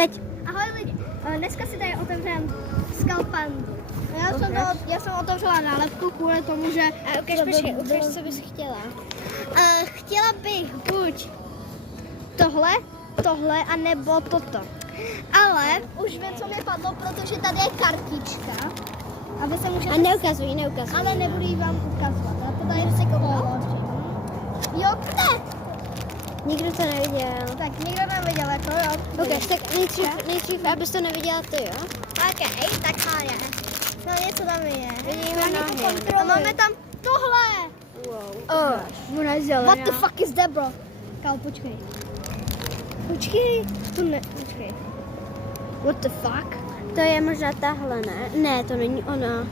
teď. Ahoj lidi, dneska si tady otevřeme Skalpandu. Já jsem otevřela nálepku kvůli tomu, že... Ukaž, co bys chtěla. Chtěla bych buď tohle, anebo toto. Ale už vím, co mě padlo, protože tady je kartička. A vy se můžete... A neukazuj. Ale nebudu ji vám ukazovat. Já to tady si položím. Jo, kde? Nikdo to neviděl. Tak nikdo neviděl, jako jo. Ukaž, tak nejdřív, abys to neviděla ty, jo? OK, tak háje. No něco tam je. Vidíme nohy. A máme tam tohle. Ona je zelená. What the fuck is that, bro? Kámo, počkej. Počkej. To ne, počkej. What the fuck? To je možná tahle, ne? Ne, to není ona.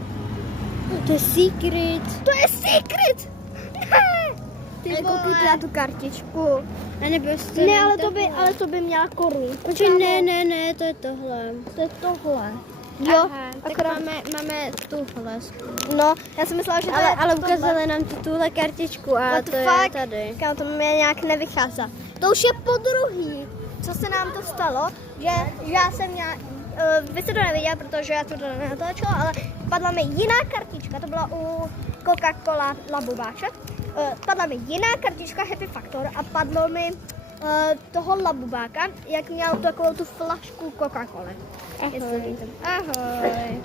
To je secret. To je secret! Ne! Ty Koukej vole. na tu kartičku. A nebo jestli Ne, ale to by měla korunu. Počkej, ne, to je tohle. To je tohle. Jo, Jo, tak akorát... máme tuhle. No, já jsem myslela, že to je Ale tohle. ukázali nám tuhle kartičku a What the to je fuck? tady. Kámo, to mě nějak nevychází. To už je podruhý. Co se nám to stalo, že já jsem měla... vy jste to neviděli, protože já to natočila, ale padla mi jiná kartička, to byla u Coca-Cola Labubáče. Padla mi jiná kartička Happy Factor a padlo mi toho Labubáka, jak měl takovou tu flašku Coca-Coly. Ahoj. Ahoj.